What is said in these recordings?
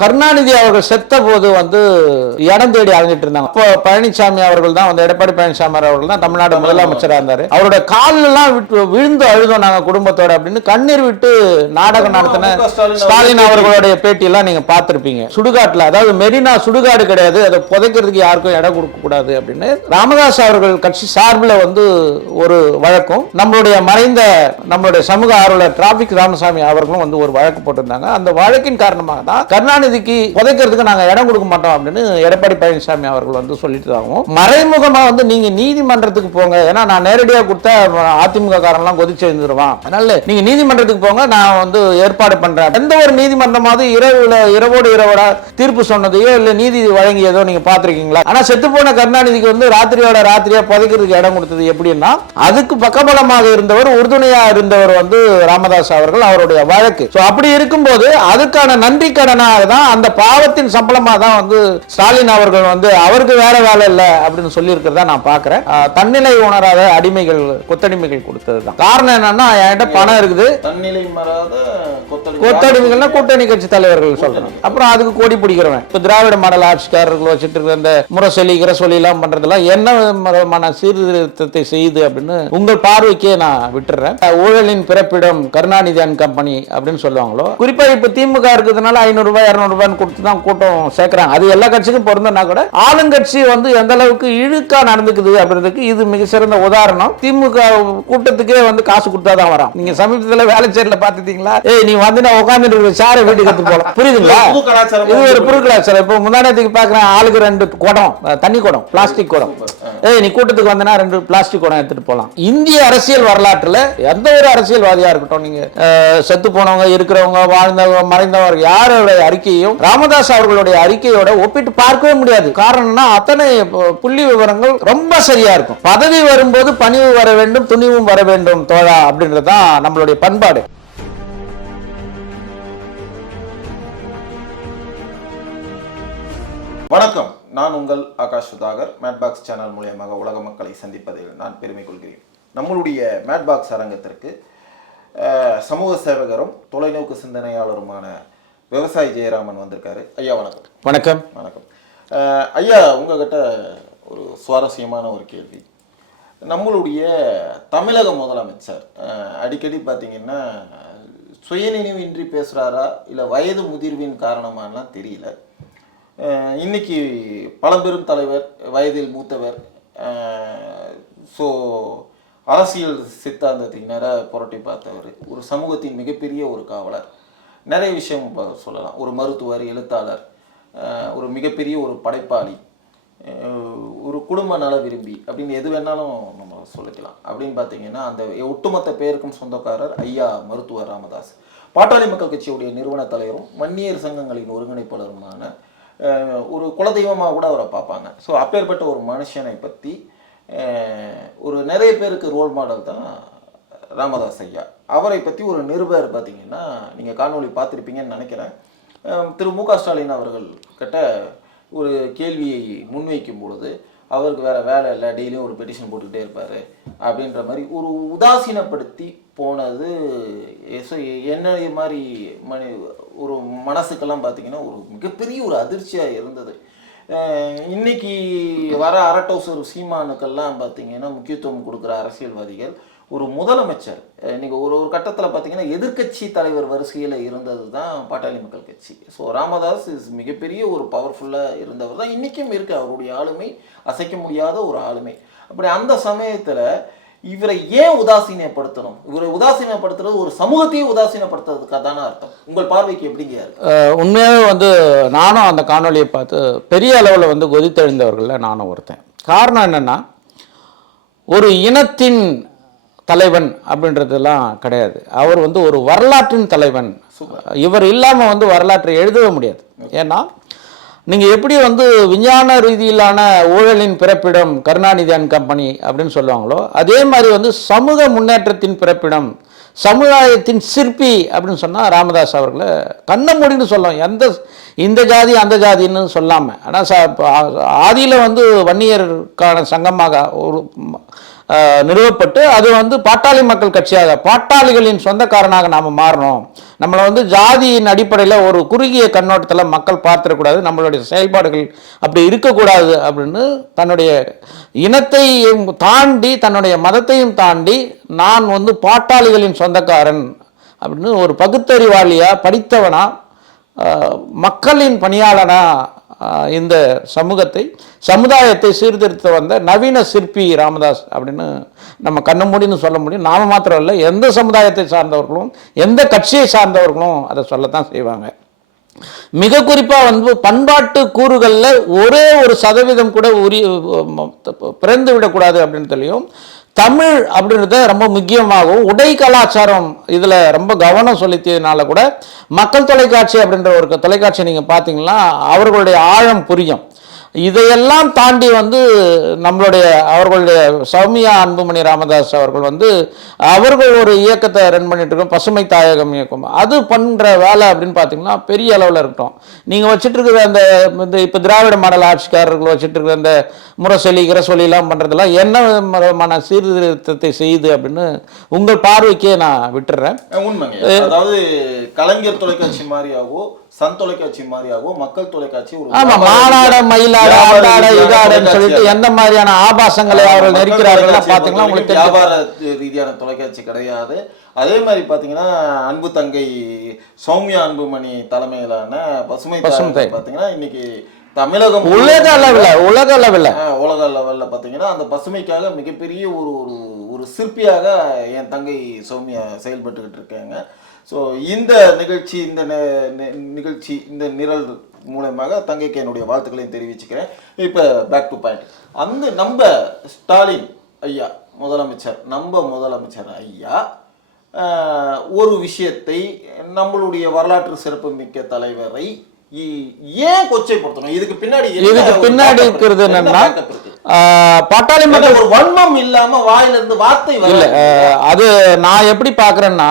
கருணாநிதி அவர்கள் செத்த போது வந்து இடம் தேடி அலைஞ்சிட்டு இருந்தாங்க. அப்போ பழனிசாமி அவர்கள் தான் வந்து எடப்பாடி பழனிசாமி அவர்கள் தான் தமிழ்நாடு முதலமைச்சராக இருந்தாரு. அவரோட காலெல்லாம் விட்டு விழுந்து அழுதோம் நாங்க குடும்பத்தோட அப்படின்னு கண்ணீர் விட்டு நாடகம் நடத்தின ஸ்டாலின் அவர்களுடைய பேட்டியெல்லாம் நீங்க பார்த்திருப்பீங்க. சுடுகாட்டுல அதாவது மெரினா சுடுகாடு கிடையாது அதை புதைக்கிறதுக்கு யாருக்கும் இடம் கொடுக்க கூடாது அப்படின்னு ராமதாஸ் அவர்கள் கட்சி சார்பில் வந்து ஒரு வழக்கும். நம்மளுடைய மறைந்த நம்மளுடைய சமூக ஆர்வலர் டிராபிக் ராமசாமி அவர்களும் வந்து ஒரு வழக்கு போட்டிருந்தாங்க. அந்த வழக்கின் காரணமாக தான் கருணாநிதிக்கு புதைக்கிறதுக்கு நாங்க இடம் கொடுக்க மாட்டோம் அப்படின்னு எடப்பாடி பழனிசாமி அவர்கள் வந்து சொல்லிட்டு தாங்க மறைமுகமா வந்து நீங்க நீதிமன்றத்துக்கு போங்க. ஏன்னா நான் நேரடியாக கொடுத்தா அதிமுக காரன்லாம் கொதிச்சு எழுந்துருவான். அதனால நீங்க நீதிமன்றத்துக்கு போங்க நான் வந்து ஏற்பாடு பண்றேன். எந்த ஒரு நீதிமன்றமாவது இரவுல இரவோடு இரவோட தீர்ப்பு சொன்னதையோ இல்ல நீதி வழங்கியதோ நீங்க பாத்திருக்கீங்களா ஆனா செத்து போன கருணாநிதிக்கு வந்து ராத்திரியோட ராத்திரியா புதைக்கிறதுக்கு இடம் கொடுத்தது எப்படின்னா அதுக்கு பக்கபலமாக இருந்தவர் உறுதுணையா இருந்தவர் வந்து ராமதாஸ் அவர்கள் அவருடைய வழக்கு. சோ அப்படி இருக்கும்போது அதுக்கான நன்றி கடனாக தான் அந்த பாவத்தின் சம்பளமா தான் வந்து ஸ்டாலின் அவர்கள் வந்து அவருக்கு வேற வேலை இல்லை அப்படின்னு சொல்லி இருக்கிறதா நான் பாக்குறேன். ஆஹ் தன்னிலை உணராத அடிமைகள் கொத்தடிமைகள் கொடுத்தது தான். காரணம் என்னன்னா என்கிட்ட பணம் இருக்குது. தன்னிலை கொத்தடிமைகள்னா கூட்டணி கட்சி தலைவர்கள் சொல்றேன் அப்புறம் அதுக்கு கோடி பிடிக்கிறவன். இப்ப திராவிட மாடல் ஆட்சிக்காரர்கள் வச்சுட்டு இருக்கிற அந்த முரசொலி கிரசொலி எல்லாம் பண்றதெல்லாம் என்ன விதமான சீர்திருத்தத்தை செய்யுது அப்படின்னு உங்கள் பார்வைக்கே நான் விட்டுறேன். ஊழலின் பிறப்பிடம் கருணாநிதி அண்ட் கம்பெனி அப்படின்னு சொல்லுவாங்களோ. குறிப்பா இப்ப திமுக இருக்கிறதுனால ஐநூறு ரூபாய் ரூபாய்னு கொடுத்து தான் கூட்டம் சேர்க்கறாங்க. அது எல்லா கட்சிக்கும் பொருந்தனா கூட ஆளுங்கட்சி வந்து எந்த அளவுக்கு இழுக்கா நடந்துக்குது அப்படின்றதுக்கு இது மிக சிறந்த உதாரணம். திமுக கூட்டத்துக்கே வந்து காசு கொடுத்தாதான் வரான். நீங்க சமீபத்துல வேலைச்சேரில பாத்துட்டீங்களா ஏய் நீ வந்து நான் உட்காந்துட்டு சாரை வீட்டுக்கு எடுத்து போலாம். புரியுதுங்களா? இது ஒரு புது கலாச்சாரம் இப்போ முந்தானத்துக்கு பாக்குறேன் ஆளுக்கு ரெண்டு குடம் தண்ணி குடம் பிளாஸ்டிக் குடம். ஏய் நீ கூட்டத்துக்கு வந்தனா ரெண்டு பிளாஸ்டிக் குடம் எடுத்துட்டு போகலாம் இந்திய அரசியல் வரலாற்றில் எந்த ஒரு அரசியல்வாதியாக இருக்கட்டும் நீங்க செத்து போனவங்க இருக்கிறவங்க வாழ்ந்தவங்க மறைந்தவங்க யாருடைய அறிக்கையும் ராமதாஸ் அவர்களுடைய அறிக்கையோட ஒப்பிட்டு பார்க்கவே முடியாது. காரணம்னா அத்தனை புள்ளி விவரங்கள் ரொம்ப சரியா இருக்கும். பதவி வரும்போது பணிவு வர வேண்டும் துணிவும் வர வேண்டும் தோழா அப்படின்றது தான் நம்மளுடைய பண்பாடு. வணக்கம். நான் உங்கள் ஆகாஷ் சுதாகர். மேட்பாக்ஸ் சேனல் மூலியமாக உலக மக்களை சந்திப்பதில் நான் பெருமை கொள்கிறேன் நம்மளுடைய மேட்பாக்ஸ் அரங்கத்திற்கு சமூக சேவகரும் தொலைநோக்கு சிந்தனையாளருமான விவசாயி ஜெயராமன் வந்திருக்காரு. ஐயா வணக்கம். வணக்கம். வணக்கம். ஐயா உங்ககிட்ட ஒரு சுவாரஸ்யமான ஒரு கேள்வி. நம்மளுடைய தமிழக முதலமைச்சர் அடிக்கடி பார்த்தீங்கன்னா சுயநினைவின்றி பேசுகிறாரா இல்லை வயது முதிர்வின் காரணமாலாம் தெரியல. இன்னைக்கு பழம்பெரும் தலைவர் வயதில் மூத்தவர் ஸோ அரசியல் சித்தாந்தத்தை நிறைய புரட்டி பார்த்தவர். ஒரு சமூகத்தின் மிகப்பெரிய ஒரு காவலர். நிறைய விஷயம் சொல்லலாம். ஒரு மருத்துவர் எழுத்தாளர் ஒரு மிகப்பெரிய ஒரு படைப்பாளி ஒரு குடும்ப நல விரும்பி அப்படின்னு எது வேணாலும் நம்ம சொல்லிக்கலாம். அப்படின்னு பார்த்தீங்கன்னா அந்த ஒட்டுமொத்த பேருக்கும் சொந்தக்காரர் ஐயா மருத்துவர் ராமதாஸ். பாட்டாளி மக்கள் கட்சியுடைய நிறுவன தலைவரும் வன்னியர் சங்கங்களின் ஒருங்கிணைப்பாளருமான ஒரு குலதெய்வமாக கூட அவரை பார்ப்பாங்க. ஸோ அப்பேற்பட்ட ஒரு மனுஷனை பற்றி ஒரு நிறைய பேருக்கு ரோல் மாடல் தான் ராமதாஸ் ஐயா. அவரை பற்றி ஒரு நிருபர் பார்த்தீங்கன்னா நீங்கள் காணொலி பார்த்துருப்பீங்கன்னு நினைக்கிறேன். திரு மு க ஸ்டாலின் அவர்கள் கிட்ட ஒரு கேள்வியை முன்வைக்கும் பொழுது அவருக்கு வேற வேலை இல்லை டெய்லியும் ஒரு பெட்டிஷன் போட்டுக்கிட்டே இருப்பார் அப்படின்ற மாதிரி ஒரு உதாசீனப்படுத்தி போனது எஸ்- என்ன மாதிரி மனி ஒரு மனசுக்கெல்லாம் பார்த்தீங்கன்னா ஒரு மிகப்பெரிய ஒரு அதிர்ச்சியாக இருந்தது. இன்னைக்கு வர அரட்டோசர் சீமானுக்கெல்லாம் பார்த்தீங்கன்னா முக்கியத்துவம் கொடுக்குற அரசியல்வாதிகள் ஒரு முதலமைச்சர். நீங்கள் ஒரு ஒரு கட்டத்தில் பார்த்தீங்கன்னா எதிர்க்கட்சி தலைவர் வரிசையில் இருந்தது தான் பாட்டாளி மக்கள் கட்சி. ஸோ ராமதாஸ் இஸ் மிகப்பெரிய ஒரு பவர்ஃபுல்லாக இருந்தவர் தான். இன்றைக்கும் இருக்கு. அவருடைய ஆளுமை அசைக்க முடியாத ஒரு ஆளுமை. அப்படி அந்த சமயத்தில் இவரை ஏன் உதாசீனப்படுத்தணும்? இவரை உதாசீனப்படுத்துறது ஒரு சமூகத்தையே உதாசீனப்படுத்துறதுக்காக தானே அர்த்தம். உங்கள் பார்வைக்கு எப்படிங்க உண்மையாகவே வந்து நானும் அந்த காணொளியை பார்த்து பெரிய அளவில் வந்து கொதித்தெழுந்தவர்களில் நானும் ஒருத்தன். காரணம் என்னென்னா ஒரு இனத்தின் தலைவன் அப்படின்றதெல்லாம் கிடையாது. அவர் வந்து ஒரு வரலாற்றின் தலைவன். இவர் இல்லாமல் வந்து வரலாற்றை எழுதவே முடியாது. ஏன்னா நீங்கள் எப்படி வந்து விஞ்ஞான ரீதியிலான ஊழலின் பிறப்பிடம் கருணாநிதி அண்ட் கம்பெனி அப்படின்னு சொல்லுவாங்களோ அதே மாதிரி வந்து சமூக முன்னேற்றத்தின் பிறப்பிடம் சமுதாயத்தின் சிற்பி அப்படின்னு சொன்னால் ராமதாஸ் அவர்களை கண்ண மூடின்னு சொல்லலாம். எந்த இந்த ஜாதி அந்த ஜாதின்னு சொல்லாமல் ஆனால் ச ஆதியில் வந்து வன்னியருக்கான சங்கமாக ஒரு நிறுவப்பட்டு அது வந்து பாட்டாளி மக்கள் கட்சியாக பாட்டாளிகளின் சொந்தக்காரனாக நாம் மாறணும். நம்மளை வந்து ஜாதியின் அடிப்படையில் ஒரு குறுகிய கண்ணோட்டத்தில் மக்கள் பார்த்துடக்கூடாது நம்மளுடைய செயல்பாடுகள் அப்படி இருக்கக்கூடாது அப்படின்னு தன்னுடைய இனத்தையும் தாண்டி தன்னுடைய மதத்தையும் தாண்டி நான் வந்து பாட்டாளிகளின் சொந்தக்காரன் அப்படின்னு ஒரு பகுத்தறிவாளியாக படித்தவனா மக்களின் பணியாளனாக இந்த சமூகத்தை சமுதாயத்தை சீர்திருத்த வந்த நவீன சிற்பி ராமதாஸ் அப்படின்னு நம்ம கண்ணு மூடின்னு சொல்ல முடியும். நாம மாத்திரம் இல்லை எந்த சமுதாயத்தை சார்ந்தவர்களும் எந்த கட்சியை சார்ந்தவர்களும் அதை சொல்லத்தான் செய்வாங்க. மிக குறிப்பாக வந்து பண்பாட்டு கூறுகளில் ஒரே ஒரு சதவீதம் கூட உரி பிறந்து விடக்கூடாது அப்படின்னு தெரியும். தமிழ் அப்படின்றத ரொம்ப முக்கியமாகவும் உடை கலாச்சாரம் இதில் ரொம்ப கவனம் செலுத்தியதுனால கூட மக்கள் தொலைக்காட்சி அப்படின்ற ஒரு தொலைக்காட்சி நீங்கள் பார்த்தீங்கன்னா அவர்களுடைய ஆழம் புரியும். இதையெல்லாம் தாண்டி வந்து நம்மளுடைய அவர்களுடைய சௌமியா அன்புமணி ராமதாஸ் அவர்கள் வந்து அவர்கள் ஒரு இயக்கத்தை ரன் பண்ணிட்டு இருக்கோம். பசுமை தாயகம் இயக்கம். அது பண்ணுற வேலை அப்படின்னு பார்த்தீங்கன்னா பெரிய அளவில் இருக்கட்டும். நீங்கள் வச்சுட்டு இருக்கிற அந்த இந்த இப்போ திராவிட மாடல் ஆட்சிக்காரர்கள் வச்சுட்டு இருக்கிற அந்த முரசொலி கிரசொலிலாம் பண்ணுறதெல்லாம் என்ன விதமான சீர்திருத்தத்தை செய்யுது அப்படின்னு உங்கள் பார்வைக்கே நான் விட்டுறேன். உண்மைங்க. அதாவது கலைஞர் தொலைக்காட்சி மாதிரியாகவோ சன் தொலைக்காட்சி மாதிரியாகவோ மக்கள் தொலைக்காட்சி ஆமா மாநாட மயிலாட ரீதியான இதாடன்னு சொல்லிட்டு எந்த மாதிரியான ஆபாசங்களை அவர்கள் நெருக்கிறார்கள் பார்த்தீங்கன்னா உங்களுக்கு வியாபார ரீதியான தொலைக்காட்சி கிடையாது. அதே மாதிரி பாத்தீங்கன்னா அன்பு தங்கை சௌமியா அன்புமணி தலைமையிலான பசுமை பசுமை பாத்தீங்கன்னா இன்னைக்கு தமிழகம் உலக அளவில் உலக அளவில். உலக லெவல்ல பாத்தீங்கன்னா அந்த பசுமைக்காக மிகப்பெரிய ஒரு ஒரு ஒரு சிற்பியாக என் தங்கை சௌமியா செயல்பட்டுக்கிட்டு இருக்காங்க. ஸோ இந்த நிகழ்ச்சி இந்த நிகழ்ச்சி இந்த நிரல் மூலமாக தங்கைக்கு என்னுடைய வாழ்த்துக்களையும் தெரிவிச்சுக்கிறேன். இப்போ பேக் டு பாயிண்ட் அந்த நம்ம ஸ்டாலின் ஐயா முதலமைச்சர் நம்ம முதலமைச்சர் ஐயா ஒரு விஷயத்தை நம்மளுடைய வரலாற்று சிறப்பு மிக்க தலைவரை இ- ஏன் கொச்சைப்படுத்தணும்? இதுக்கு பின்னாடி இதுக்கு பின்னாடி இருக்கிறது இருக்கு? என்ன என்னன்னா பாட்டாளி மக்கள் ஒரு வன்மம் இல்லாம வாயில இருந்து வார்த்தை இல்ல அது நான் எப்படி பார்க்குறேன்னா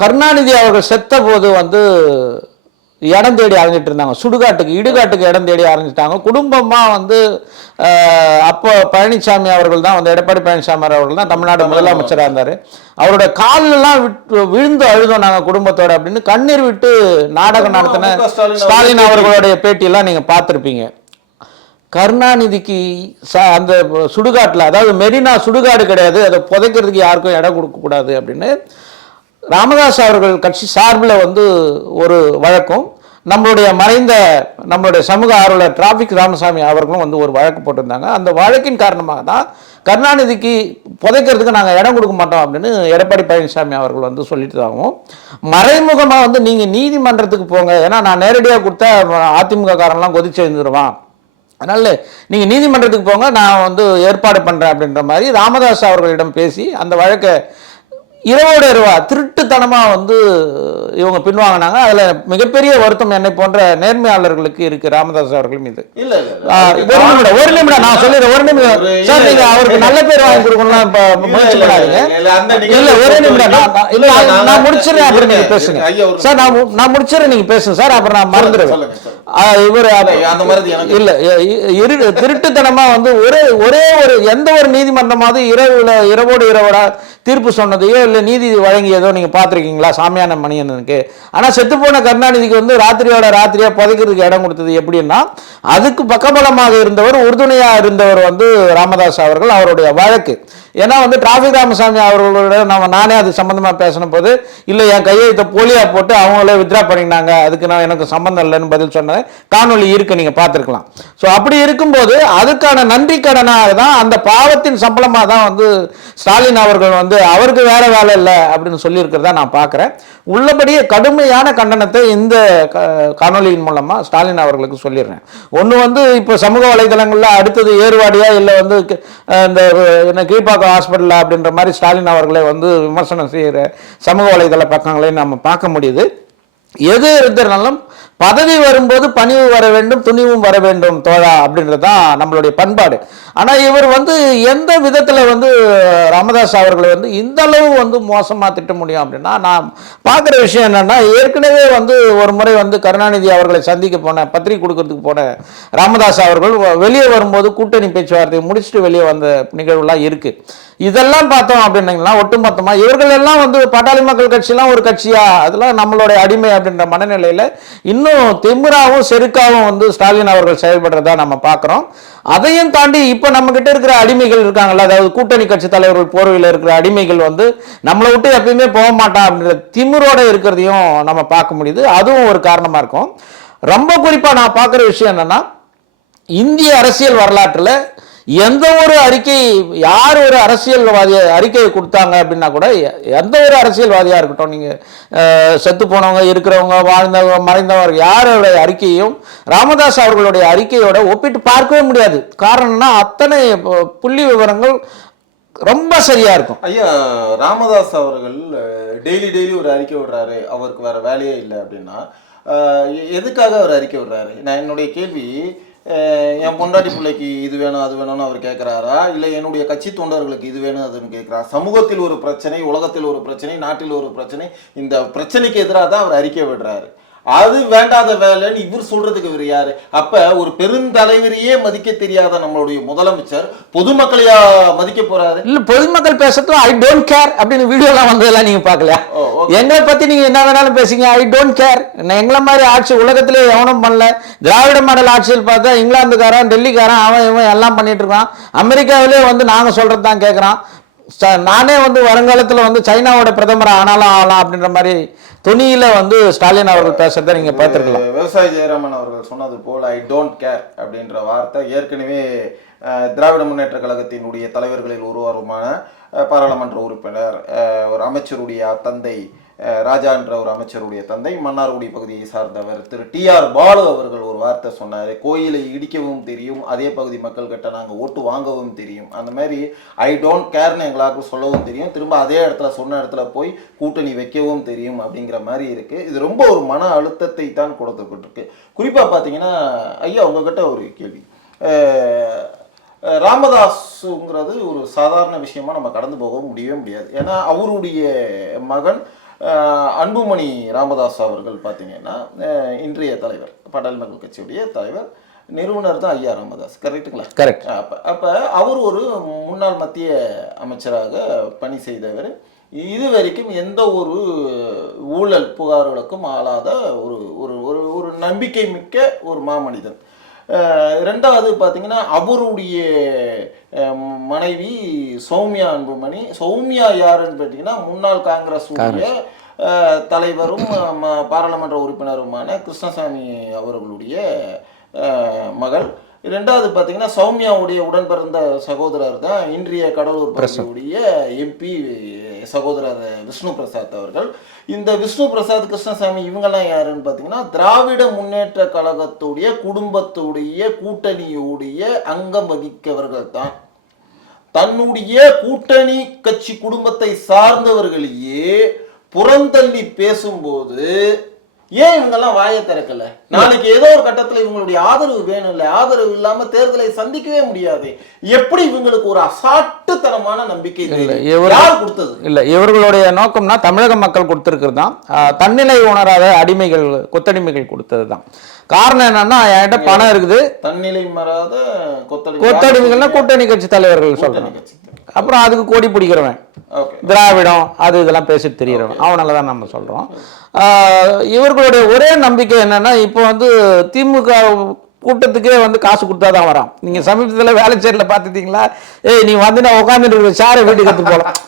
கருணாநிதி அவர்கள் செத்த போது வந்து இடம் தேடி அலைஞ்சிட்டு இருந்தாங்க. சுடுகாட்டுக்கு இடுகாட்டுக்கு இடம் தேடி அலைஞ்சிட்டாங்க. குடும்பமாக வந்து அப்போ பழனிசாமி அவர்கள் தான் வந்து எடப்பாடி பழனிசாமி அவர்கள் தான் தமிழ்நாடு முதலமைச்சராக இருந்தார். அவரோட கால்லெல்லாம் விட்டு விழுந்து அழுதோம் நாங்கள் குடும்பத்தோட அப்படின்னு கண்ணீர் விட்டு நாடகம் நடத்தின ஸ்டாலின் அவர்களுடைய பேட்டியெல்லாம் நீங்கள் பார்த்துருப்பீங்க. கருணாநிதிக்கு ச அந்த சுடுகாட்டில் அதாவது மெரினா சுடுகாடு கிடையாது. அதை புதைக்கிறதுக்கு யாருக்கும் இடம் கொடுக்கக்கூடாது அப்படின்னு ராமதாஸ் அவர்கள் கட்சி சார்பில் வந்து ஒரு வழக்கும் நம்மளுடைய மறைந்த நம்மளுடைய சமூக ஆர்வலர் டிராஃபிக் ராமசாமி அவர்களும் வந்து ஒரு வழக்கு போட்டிருந்தாங்க. அந்த வழக்கின் காரணமாக தான் கருணாநிதிக்கு புதைக்கிறதுக்கு நாங்கள் இடம் கொடுக்க மாட்டோம் அப்படின்னு எடப்பாடி பழனிசாமி அவர்கள் வந்து சொல்லிட்டு தாகவும் மறைமுகமாக வந்து நீங்கள் நீதிமன்றத்துக்கு போங்க. ஏன்னா நான் நேரடியாக கொடுத்தா அதிமுக காரன்லாம் கொதிச்சு எழுந்துருவான். அதனால நீங்கள் நீதிமன்றத்துக்கு போங்க நான் வந்து ஏற்பாடு பண்ணுறேன் அப்படின்ற மாதிரி ராமதாஸ் அவர்களிடம் பேசி அந்த வழக்கை இரவோடு இரவா திருட்டுத்தனமாக வந்து இவங்க பின்வாங்கினாங்க. அதில் மிகப்பெரிய வருத்தம் என்னை போன்ற நேர்மையாளர்களுக்கு இருக்கு ராமதாஸ் அவர்கள் மீது. ஒரு நிமிடம் ஒரு நிமிடம் நான் சொல்லிடுறேன் ஒரு நிமிடம். சார் நீங்க அவருக்கு. நல்ல பேர் வாங்கி கொடுக்கணும்லாம் இப்ப முயற்சி இல்ல, பண்ணாதீங்க. இல்ல, ஒரே நிமிடம் நான் இல்ல நான் முடிச்சிடுறேன் அப்புறம் நீங்க பேசுங்க. சார் நான் நான் முடிச்சிடுறேன் நீங்க பேசுங்க. சார் அப்புறம் நான் மறந்துடுவேன். இவர் இல்ல, அந்த மாதிரி இல்ல இரு திருட்டுத்தனமா வந்து ஒரே ஒரே ஒரு எந்த ஒரு நீதிமன்றமாவது இரவுல இரவோடு இரவோடா தீர்ப்பு சொன்னதையோ இல்ல நீதி வழங்கியதோ நீங்க பார்த்திருக்கீங்களா? சாமியான மணியனுக்கு ஆனா செத்து போன கருணாநிதிக்கு வந்து ராத்திரியோட ராத்திரியா புதைக்கிறதுக்கு இடம் கொடுத்தது எப்படின்னா அதுக்கு பக்கபலமாக இருந்தவர் உறுதுணையா இருந்தவர் வந்து ராமதாஸ் அவர்கள் அவருடைய வழக்கு. ஏன்னா வந்து டிராஃபிக் ராமசாமி அவர்களோட நம்ம நானே அது சம்மந்தமாக பேசின போது இல்லை என் கையெழுத்தை போலியாக போட்டு அவங்களே வித்ரா பண்ணினாங்க. அதுக்கு நான் எனக்கு சம்மந்தம் இல்லைன்னு பதில் சொன்னேன் காணொலி இருக்கு நீங்கள் பார்த்துருக்கலாம். ஸோ அப்படி இருக்கும்போது அதுக்கான நன்றி கடனாக தான் அந்த பாவத்தின் சம்பளமாக தான் வந்து ஸ்டாலின் அவர்கள் வந்து அவருக்கு வேற வேலை இல்லை அப்படின்னு சொல்லியிருக்கிறதா நான் பார்க்குறேன். உள்ளபடியே கடுமையான கண்டனத்தை இந்த க- காணொளியின் ஸ்டாலின் அவர்களுக்கு சொல்லிடுறேன். ஒன்று வந்து இப்போ சமூக வலைதளங்களில் அடுத்தது ஏர்வாடியா இல்லை வந்து இந்த என்ன கீழ்பாக்க கீழ்ப்பாக்கம் ஹாஸ்பிட்டலில் அப்படின்ற மாதிரி ஸ்டாலின் அவர்களை வந்து விமர்சனம் செய்கிற சமூக வலைதள பக்கங்களையும் நம்ம பார்க்க முடியுது. எது இருந்தாலும் பதவி வரும்போது பணிவு வர வேண்டும் துணிவும் வர வேண்டும் தோழா அப்படின்றது தான் நம்மளுடைய பண்பாடு. ஆனால் இவர் வந்து எந்த விதத்தில் வந்து ராமதாஸ் அவர்களை வந்து இந்த அளவு வந்து மோசமாக திட்ட முடியும் அப்படின்னா நான் பார்க்குற விஷயம் என்னன்னா ஏற்கனவே வந்து ஒரு முறை வந்து கருணாநிதி அவர்களை சந்திக்க போன பத்திரிகை கொடுக்கறதுக்கு போன ராமதாஸ் அவர்கள் வெளியே வரும்போது கூட்டணி பேச்சுவார்த்தையை முடிச்சுட்டு வெளியே வந்த நிகழ்வுலாம் இருக்குது இதெல்லாம் பார்த்தோம் அப்படின்னீங்கன்னா ஒட்டுமொத்தமாக இவர்கள் எல்லாம் வந்து பாட்டாளி மக்கள் கட்சியெல்லாம் ஒரு கட்சியா அதெல்லாம் நம்மளுடைய அடிமை அப்படின்ற மனநிலையில இன்னும் திமிராவும் செருக்காவும் வந்து ஸ்டாலின் அவர்கள் செயல்படுறதா நம்ம பார்க்குறோம் அதையும் தாண்டி இப்போ நம்ம கிட்ட இருக்கிற அடிமைகள் இருக்காங்கல்ல அதாவது கூட்டணி கட்சி தலைவர்கள் போர்வையில் இருக்கிற அடிமைகள் வந்து நம்மளை விட்டு எப்பயுமே போக மாட்டான் அப்படின்ற திமுறோட இருக்கிறதையும் நம்ம பார்க்க முடியுது. அதுவும் ஒரு காரணமாக இருக்கும். ரொம்ப குறிப்பாக நான் பார்க்குற விஷயம் என்னன்னா இந்திய அரசியல் வரலாற்றில் எந்த ஒரு அறிக்கை யார் ஒரு அரசியல்வாதிய அறிக்கையை கொடுத்தாங்க அப்படின்னா கூட எந்த ஒரு அரசியல்வாதியாக இருக்கட்டும் நீங்கள் செத்து போனவங்க இருக்கிறவங்க வாழ்ந்தவங்க மறைந்தவங்க யாருடைய அறிக்கையும் ராமதாஸ் அவர்களுடைய அறிக்கையோட ஒப்பிட்டு பார்க்கவே முடியாது. காரணம்னா அத்தனை பு- புள்ளி விவரங்கள் ரொம்ப சரியா இருக்கும். ஐயா ராமதாஸ் அவர்கள் டெய்லி டெய்லி ஒரு அறிக்கை விடுறாரு அவருக்கு வேற வேலையே இல்லை அப்படின்னா எதுக்காக அவர் அறிக்கை விடுறாரு? நான் என்னுடைய கேள்வி என் பொண்டாட்டி பிள்ளைக்கு இது வேணும் அது வேணும்னு அவர் கேட்குறாரா இல்லை என்னுடைய கட்சி தொண்டர்களுக்கு இது வேணும் அதுன்னு கேட்குறா சமூகத்தில் ஒரு பிரச்சனை உலகத்தில் ஒரு பிரச்சனை நாட்டில் ஒரு பிரச்சனை இந்த பிரச்சனைக்கு எதிராக தான் அவர் அறிக்கை விடுறாரு. அது வேண்டாத வேலைன்னு இவர் சொல்றதுக்கு இவர் யாரு? அப்ப ஒரு பெருந்தலைவரையே மதிக்க தெரியாத நம்மளுடைய முதலமைச்சர் பொதுமக்களையா மதிக்க போறாரு? இல்ல பொதுமக்கள் பேசுறதுல ஐ டோன்ட் கேர் அப்படின்னு வீடியோலாம் வந்ததெல்லாம் நீங்க ஓகே. எங்களை பத்தி நீங்க என்ன வேணாலும் பேசுங்க. ஐ டோன்ட் கேர் எங்களை மாதிரி ஆட்சி உலகத்திலே எவனும் பண்ணல. திராவிட மாடல் ஆட்சியில் பார்த்தா இங்கிலாந்துக்காரன் டெல்லிக்காரன் அவன் இவன் எல்லாம் பண்ணிட்டு இருக்கான். அமெரிக்காவிலே வந்து நாங்க சொல்றது தான் கேட்கறான் நானே வந்து வருங்காலத்தில் வந்து சைனாவோட பிரதமர் ஆனாலும் ஆகலாம் அப்படின்ற மாதிரி துணியில வந்து ஸ்டாலின் அவர்கள் பேசுறதை நீங்க பார்த்துருக்கலாம். விவசாய ஜெயராமன் அவர்கள் சொன்னது போல் ஐ டோன்ட் கேர் அப்படின்ற வார்த்தை ஏற்கனவே திராவிட முன்னேற்ற கழகத்தினுடைய தலைவர்களில் ஒருவருமான பாராளுமன்ற உறுப்பினர் ஒரு அமைச்சருடைய தந்தை ராஜான்ற ஒரு அமைச்சருடைய தந்தை மன்னார்குடி பகுதியை சார்ந்தவர் திரு டி ஆர் பாலு அவர்கள் ஒரு வார்த்தை சொன்னார். கோயிலை இடிக்கவும் தெரியும் அதே பகுதி மக்கள் கிட்ட நாங்கள் ஓட்டு வாங்கவும் தெரியும். அந்த மாதிரி ஐ டோன்ட் கேர்னு எங்களாக்கு சொல்லவும் தெரியும். திரும்ப அதே இடத்துல சொன்ன இடத்துல போய் கூட்டணி வைக்கவும் தெரியும் அப்படிங்கிற மாதிரி இருக்கு. இது ரொம்ப ஒரு மன அழுத்தத்தை தான் கொடுத்துக்கிட்டு குறிப்பாக பார்த்தீங்கன்னா ஐயா உங்ககிட்ட ஒரு கேள்வி. ராமதாஸுங்கிறது ஒரு சாதாரண விஷயமா நம்ம கடந்து போக முடியவே முடியாது. ஏன்னா அவருடைய மகன் அன்புமணி ராமதாஸ் அவர்கள் பார்த்தீங்கன்னா இன்றைய தலைவர் பாட்டாளி மக்கள் கட்சியுடைய தலைவர் நிறுவனர் தான் ஐயா ராமதாஸ். கரெக்ட்டுங்களா கரெக்ட் அப்ப அப்ப அவர் ஒரு முன்னாள் மத்திய அமைச்சராக பணி செய்தவர். இது வரைக்கும் எந்த ஒரு ஊழல் புகார்களுக்கும் ஆளாத ஒரு ஒரு ஒரு ஒரு நம்பிக்கை மிக்க ஒரு மாமனிதன் ரெண்டாவது பார்த்தீங்கன்னா அவருடைய மனைவி சௌமியா அன்புமணி. சௌமியா யாருன்னு பார்த்தீங்கன்னா முன்னாள் காங்கிரஸ் தலைவரும் பாராளுமன்ற உறுப்பினருமான கிருஷ்ணசாமி அவர்களுடைய மகள். ரெண்டாவது பார்த்தீங்கன்னா சௌமியாவுடைய உடன் பிறந்த சகோதரர் தான் இன்றைய கடலூர் பகுதியுடைய எம்பி சகோதரர் விஷ்ணு பிரசாத் அவர்கள். இந்த விஷ்ணு பிரசாத் கிருஷ்ணசாமி இவங்கெல்லாம் யாருன்னு பார்த்தீங்கன்னா திராவிட முன்னேற்ற கழகத்துடைய குடும்பத்துடைய கூட்டணியுடைய அங்கம் வகிக்கவர்கள் தான். தன்னுடைய கூட்டணி கட்சி குடும்பத்தை சார்ந்தவர்களையே புறந்தள்ளி பேசும்போது ஏன் இவங்கெல்லாம் வாயை திறக்கல? நாளைக்கு ஏதோ ஒரு கட்டத்துல இவங்களுடைய ஆதரவு வேணும்ல ஆதரவு இல்லாம தேர்தலை சந்திக்கவே முடியாது. எப்படி இவங்களுக்கு ஒரு அசாட்டுத்தனமான நம்பிக்கை யார் கொடுத்தது? இல்ல இவர்களுடைய நோக்கம்னா தமிழக மக்கள் கொடுத்திருக்கிறது தான். தன்னிலை உணராத அடிமைகள் கொத்தடிமைகள் கொடுத்தது தான். காரணம் என்னன்னா என்கிட்ட பணம் இருக்குது. தன்னிலை மறாத கொத்தடி கொத்தடிமைகள்னா கூட்டணி கட்சி தலைவர்கள் சொல்றேன் கட்சி அப்புறம் அதுக்கு கோடி பிடிக்கிறவன். திராவிடம் அது இதெல்லாம் பேசிட்டு தெரியறவன். அவனால தான் நம்ம சொல்றோம். இவர்களுடைய ஒரே நம்பிக்கை என்னன்னா இப்போ வந்து திமுக கூட்டத்துக்கே வந்து காசு கொடுத்தா தான் வரான். நீங்க சமீபத்தில் வேலைச்சேரியில் பார்த்துட்டீங்களா? ஏய் நீ வந்து நான் உட்காந்துட்டு சாரை வீட்டுக்கு எடுத்து போகலாம்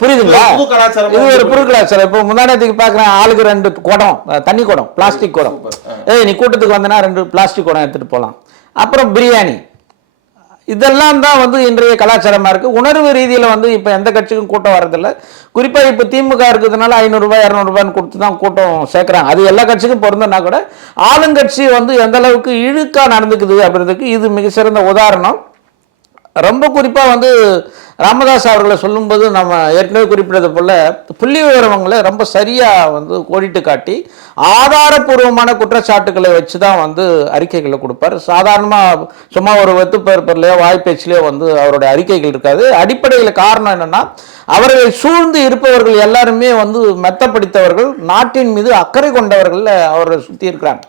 புரியுதுங்களா? இது ஒரு புது கலாச்சாரம் இது ஒரு புது கலாச்சாரம். இப்போ முன்னாடியத்துக்கு பார்க்குறேன் ஆளுக்கு ரெண்டு குடம் தண்ணி குடம் பிளாஸ்டிக் குடம். ஏய் நீ கூட்டத்துக்கு வந்தனா ரெண்டு பிளாஸ்டிக் குடம் எடுத்துட்டு போகலாம் அப்புறம் பிரியாணி. இதெல்லாம் தான் வந்து இன்றைய கலாச்சாரமாக இருக்குது உணர்வு ரீதியில் வந்து இப்போ எந்த கட்சிக்கும் கூட்டம் வரதில்லை குறிப்பாக இப்போ திமுக இருக்கிறதுனால ஐநூறுரூபா இரநூறுபான்னு கொடுத்து தான் கூட்டம் சேர்க்குறாங்க. அது எல்லா கட்சிக்கும் பொருந்தனா கூட ஆளுங்கட்சி வந்து எந்த அளவுக்கு இழுக்காக நடந்துக்குது அப்படின்றதுக்கு இது மிக சிறந்த உதாரணம். ரொம்ப குறிப்பாக வந்து ராமதாஸ் அவர்களை சொல்லும்போது நம்ம ஏற்கனவே குறிப்பிட்டது போல் புள்ளி விவரங்களை ரொம்ப சரியாக வந்து கோடிட்டு காட்டி ஆதாரபூர்வமான குற்றச்சாட்டுகளை வச்சு தான் வந்து அறிக்கைகளை கொடுப்பார். சாதாரணமாக சும்மா ஒரு வெத்து பேப்பர்லையோ வாய்ப்பேச்சிலையோ வந்து அவருடைய அறிக்கைகள் இருக்காது. அடிப்படையில் காரணம் என்னென்னா அவர்களை சூழ்ந்து இருப்பவர்கள் எல்லாருமே வந்து மெத்த படித்தவர்கள் நாட்டின் மீது அக்கறை கொண்டவர்கள் அவரை சுற்றி இருக்கிறாங்க.